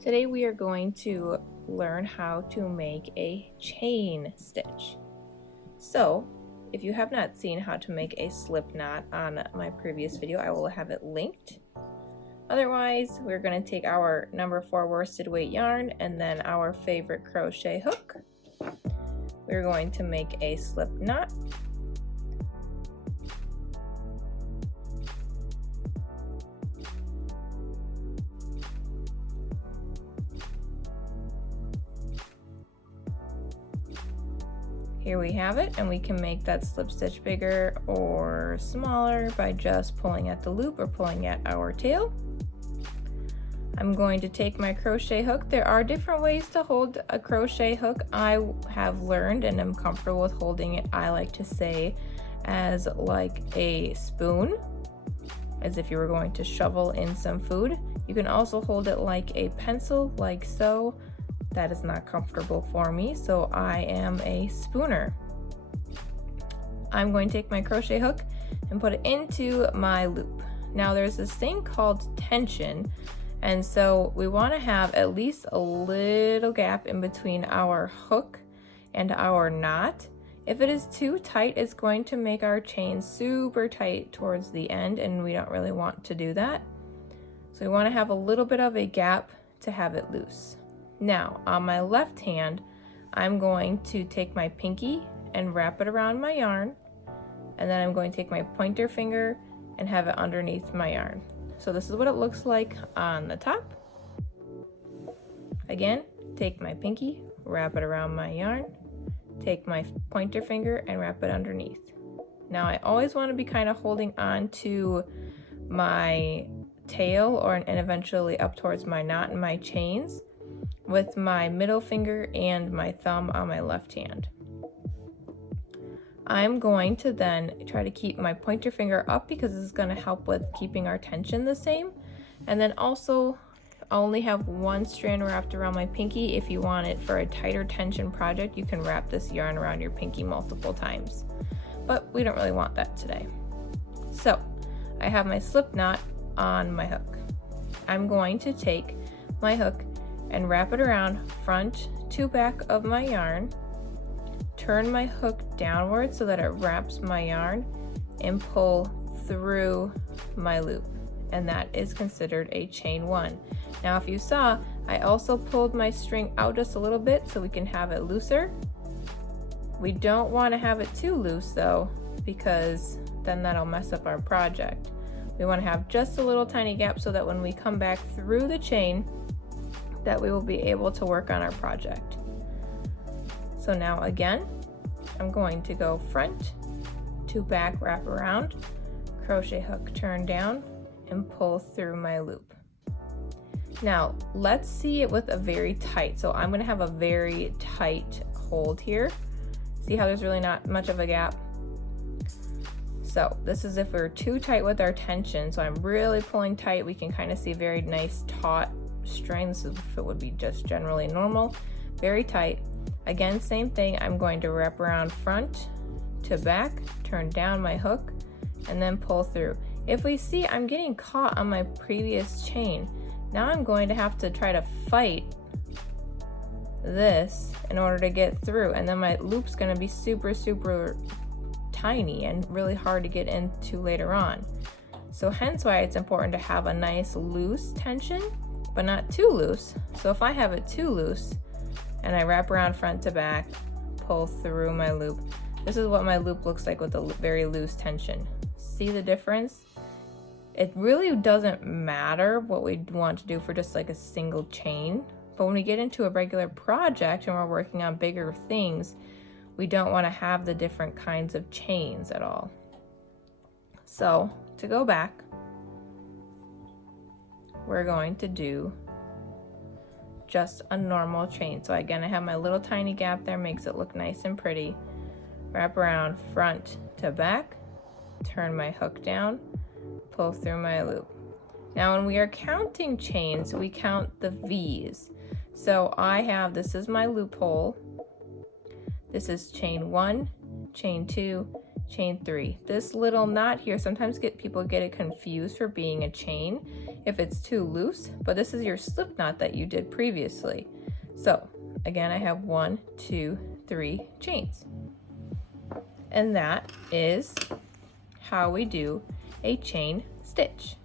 Today we are going to learn how to make a chain stitch. So if you have not seen how to make a slip knot on my previous video, I will have it linked. Otherwise, we're going to take our number 4 worsted weight yarn and then our favorite crochet hook. We're going to make a slip knot. Here we have it, and we can make that slip stitch bigger or smaller by just pulling at the loop or pulling at our tail. I'm going to take my crochet hook. There are different ways to hold a crochet hook. I have learned and am comfortable with holding it, I like to say, as like a spoon, as if you were going to shovel in some food. You can also hold it like a pencil, like so. That is not comfortable for me, so I am a spooner. I'm going to take my crochet hook and put it into my loop. Now there's this thing called tension, and so we want to have at least a little gap in between our hook and our knot. If it is too tight, it's going to make our chain super tight towards the end, and we don't really want to do that. So we want to have a little bit of a gap to have it loose. Now, on my left hand, I'm going to take my pinky and wrap it around my yarn, and then I'm going to take my pointer finger and have it underneath my yarn. So this is what it looks like on the top. Again, take my pinky, wrap it around my yarn, take my pointer finger and wrap it underneath. Now I always want to be kind of holding on to my tail and eventually up towards my knot and my chains, with my middle finger and my thumb on my left hand. I'm going to then try to keep my pointer finger up because this is going to help with keeping our tension the same. And then also I only have one strand wrapped around my pinky. If you want it for a tighter tension project, you can wrap this yarn around your pinky multiple times. But we don't really want that today. So I have my slip knot on my hook. I'm going to take my hook and wrap it around front to back of my yarn, turn my hook downward so that it wraps my yarn, and pull through my loop, and that is considered a chain 1. Now if you saw, I also pulled my string out just a little bit so we can have it looser. We don't want to have it too loose though, because then that'll mess up our project. We want to have just a little tiny gap so that when we come back through the chain, that we will be able to work on our project. So now again, I'm going to go front to back, wrap around, crochet hook, turn down, and pull through my loop. Now let's see it with a very tight. So I'm going to have a very tight hold here. See how there's really not much of a gap? So this is if we're too tight with our tension. So I'm really pulling tight. We can kind of see a very nice taut string. This is if it would be just generally normal, very tight. Again, same thing. I'm going to wrap around front to back, turn down my hook, and then pull through. If we see I'm getting caught on my previous chain, now I'm going to have to try to fight this in order to get through, and then my loop's going to be super tiny and really hard to get into later on. So hence why it's important to have a nice loose tension, but not too loose. So if I have it too loose and I wrap around front to back, pull through my loop, this is what my loop looks like with a very loose tension. See the difference? It really doesn't matter what we want to do for just like a single chain, but when we get into a regular project and we're working on bigger things, we don't want to have the different kinds of chains at all. So to go back, we're going to do just a normal chain. So again, I have my little tiny gap there, makes it look nice and pretty. Wrap around front to back, turn my hook down, pull through my loop. Now when we are counting chains, we count the V's. So I have, this is my loophole. This is chain 1, chain 2, chain 3. This little knot here, sometimes people get it confused for being a chain if it's too loose, but this is your slip knot that you did previously. So again, I have 1, 2, 3 chains. And that is how we do a chain stitch.